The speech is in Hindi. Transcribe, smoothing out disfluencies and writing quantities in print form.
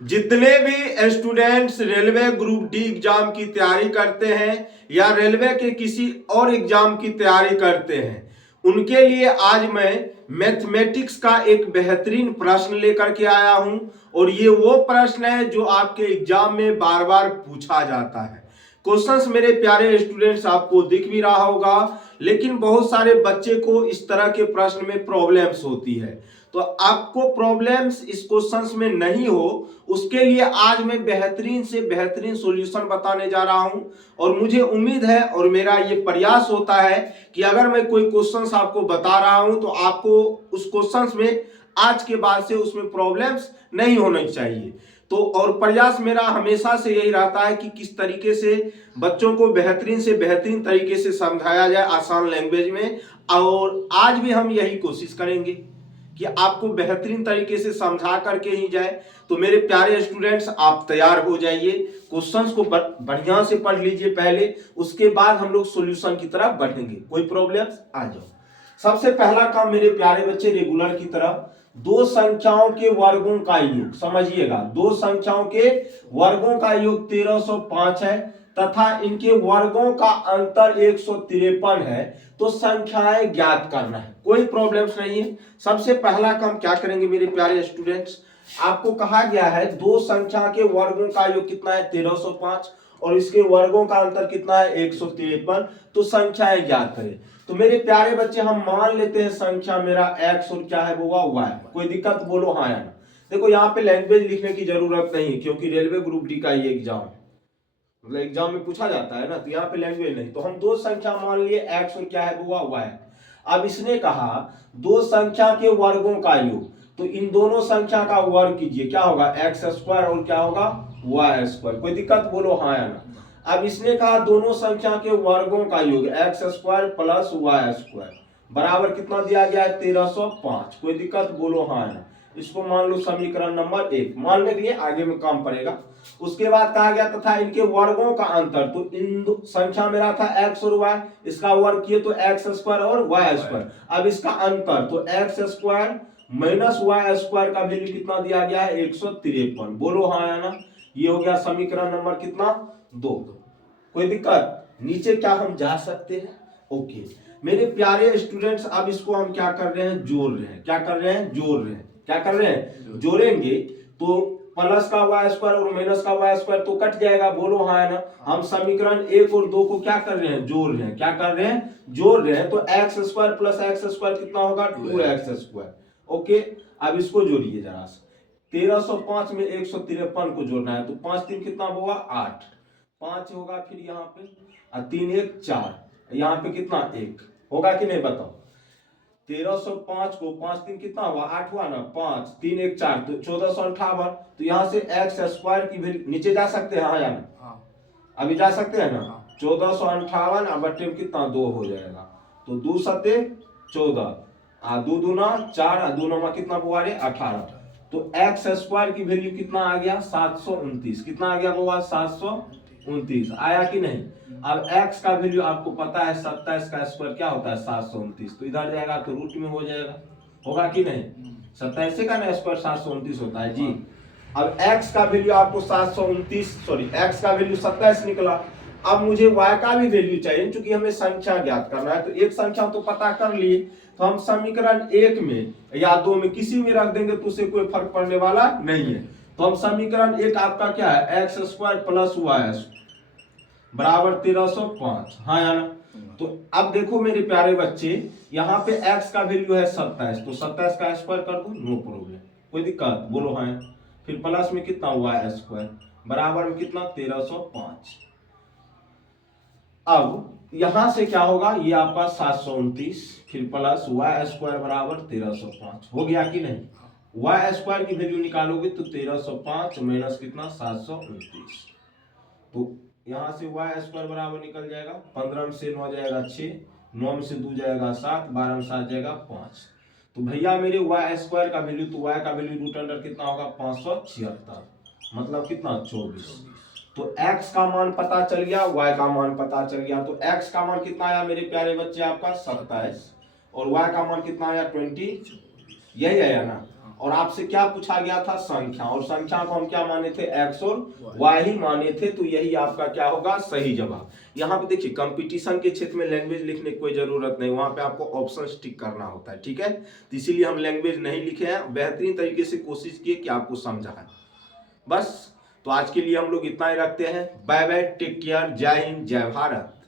जितने भी students railway group D exam की तैयारी करते हैं या रेलवे के किसी और एग्जाम की तैयारी करते हैं, उनके लिए आज मैं मैथमेटिक्स का एक बेहतरीन प्रश्न लेकर के आया हूं। और ये वो प्रश्न है जो आपके एग्जाम में बार बार पूछा जाता है। क्वेश्चंस मेरे प्यारे स्टूडेंट्स आपको दिख भी रहा होगा, लेकिन बहुत सारे बच्चे को इस तरह के प्रश्न में प्रॉब्लम्स होती है। तो आपको प्रॉब्लम्स इस क्वेश्चंस में नहीं हो, उसके लिए आज मैं बेहतरीन से बेहतरीन सॉल्यूशन बताने जा रहा हूं। और मुझे उम्मीद है और मेरा ये प्रयास होता है कि अगर मैं कोई क्वेश्चंस आपको बता रहा हूं तो आपको उस क्वेश्चंस में आज के बाद से उसमें प्रॉब्लम्स नहीं होनी चाहिए। तो और प्रयास मेरा हमेशा से यही रहता है कि किस तरीके से बच्चों को बेहतरीन से बेहतरीन तरीके से समझाया जाए आसान लैंग्वेज में। और आज भी हम यही कोशिश करेंगे कि आपको बेहतरीन तरीके से समझा करके ही जाए। तो मेरे प्यारे स्टूडेंट्स, आप तैयार हो जाइए, क्वेश्चंस को बढ़िया से पढ़ लीजिए पहले, उसके बाद हम लोग सॉल्यूशन की तरफ बढ़ेंगे। कोई प्रॉब्लम्स आ जाओ। सबसे पहला काम मेरे प्यारे बच्चे, रेगुलर की तरफ दो संख्याओं के वर्गों का योग समझिएगा। दो संख्याओं के वर्गों का योग 1305 है तथा इनके वर्गों का अंतर 153 है। तो संख्याएं ज्ञात करना है, कोई प्रॉब्लम्स नहीं है। सबसे पहला काम क्या करेंगे मेरे प्यारे स्टूडेंट्स, आपको कहा गया है दो संख्या के वर्गों का योग कितना है 1305 और इसके वर्गों का अंतर कितना है 153। तो संख्याएं ज्ञात करें। तो मेरे प्यारे बच्चे, हम मान लेते हैं संख्या मेरा x और क्या है वो y। कोई दिक्कत बोलो हाँ या ना। देखो यहाँ पे लैंग्वेज लिखने की जरूरत नहीं, क्योंकि रेलवे ग्रुप डी का ये एग्जाम है, मतलब एग्जाम में पूछा जाता है ना, तो यहाँ पे लैंग्वेज नहीं। तो हम दो संख्या मान लिए x और क्या है वो y। अब इसने कहा दो संख्या के वर्गों का योग, तो इन दोनों संख्या का वर्ग कीजिए, क्या होगा x स्क्वायर और क्या होगा y स्क्वायर। कोई दिक्कत बोलो हाँ या ना। अब इसने कहा दोनों संख्या के वर्गों का योग x square plus y square बराबर कितना दिया गया है 1305। कोई दिक्कत बोलो हाँ या ना। इसको मान लो समीकरण नंबर 1, मानने के लिए आगे में काम पड़ेगा। उसके बाद कहा गया तथा इनके वर्गों का अंतर, तो इन संख्या में रहा था x और y, इसका वर्ग किए तो x स्क्वायर और y स्क्वायर। अब इसका अंतर तो x square minus y square का वैल्यू कितना दिया गया है 153। बोलो हाँ या ना। ये हो गया समीकरण नंबर कितना 2। कोई दिक्कत, नीचे क्या हम जा सकते हैं। ओके मेरे प्यारे स्टूडेंट्स, अब इसको हम क्या कर रहे हैं, जोड़ रहे हैं। क्या कर रहे हैं, जोड़ रहे हैं। क्या कर रहे हैं, जोड़ेंगे। तो प्लस का वाई स्क्वायर और माइनस का वाई स्क्वायर तो कट जाएगा, बोलो हाँ है ना। हम समीकरण 1 और 2 को क्या कर रहे हैं, जोड़ रहे हैं। क्या कर रहे हैं, जोड़ रहे हैं। तो x square plus x square कितना होगा 2x स्क्वायर। ओके अब इसको जोड़िए जरा सा। 1305 में 153 को जोड़ना है, तो 5 3 कितना होगा 8, 5 होगा, फिर यहाँ पे 3 1 4, यहाँ पे कितना 1 होगा कि नहीं बताओ। 1305 को 5 3 कितना हुआ 8 हुआ ना, 5 3 1 4, तो 1458। तो यहाँ से एक्स स्क्वायर की वैल्यू नीचे जा सकते हैं हाँ या ना, अभी जा सकते हैं ना। 1458 अब बटे में कितना 2 हो जाएगा, तो 2 सत्ते 14, 2 दूना 4, 2 नौमा कितना बुआरे 18। तो एक्स स्क्वायर की वैल्यू कितना आ गया 729। कितना आ गया बुआ 729 आया कि नहीं। अब x का वैल्यू आपको पता है 27 का स्क्वायर क्या होता है 729, तो इधर जाएगा तो रूट में हो जाएगा, होगा कि नहीं। 27 का ना स्क्वायर 729 होता है जी। अब x का वैल्यू आपको 729 x का वैल्यू 27 निकला। अब मुझे y का भी वैल्यू चाहिए, क्योंकि हमें संख्या ज्ञात करना है। तो एक संख्या तो पता कर लिए, तो हम समीकरण 1 में या 2 में किसी में रख देंगे तो उससे कोई फर्क पड़ने वाला नहीं है। तो हम समीकरण 1 आपका क्या है एक्स स्क्वायर प्लस वाई बराबर 1305 हाँ या ना। तो अब देखो मेरे प्यारे बच्चे, यहाँ पे x का वैल्यू है 27, तो 27 का स्क्वायर कर दो, नो प्रॉब्लम, कोई दिक्कत बोलो हाँ। फिर प्लस में कितना हुआ स्क्वायर बराबर में कितना 1305। अब यहां से क्या होगा, ये आपका 729 फिर प्लस वाई स्क्वायर बराबर 1305 हो गया कि नहीं। वाई स्क्वायर की वैल्यू निकालोगे तो 1305 माइनस कितना 729। तो यहां से वाई स्क्वायर बराबर निकल जाएगा 15 में से 9 जाएगा 6, 9 में से 2 जाएगा 7, 12 में 7 जाएगा 5। तो भैया मेरे वाई स्क्वायर का वैल्यू, तो वाई का वैल्यू रूट अंडर कितना होगा 576, मतलब कितना 24। तो x का मान पता चल गया, y का मान पता चल गया। तो x का मान कितना आया मेरे प्यारे बच्चे आपका 27 और y का मान कितना आया 20, यही आया ना। और आपसे क्या पूछा गया था, संख्या, और संख्या को हम क्या माने थे, एक्स और वाई ही माने थे, तो यही आपका क्या होगा, सही जवाब। यहाँ पे देखिए कंपटीशन के क्षेत्र में लैंग्वेज लिखने की कोई जरूरत नहीं, वहां पे आपको ऑप्शन टिक करना होता है, ठीक है। तो इसीलिए हम लैंग्वेज नहीं लिखे हैं, बेहतरीन तरीके से कोशिश किए कि आपको समझा है बस। तो आज के लिए हम लोग इतना ही रखते हैं। बाय बाय, टेक केयर, जय हिंद, जय भारत।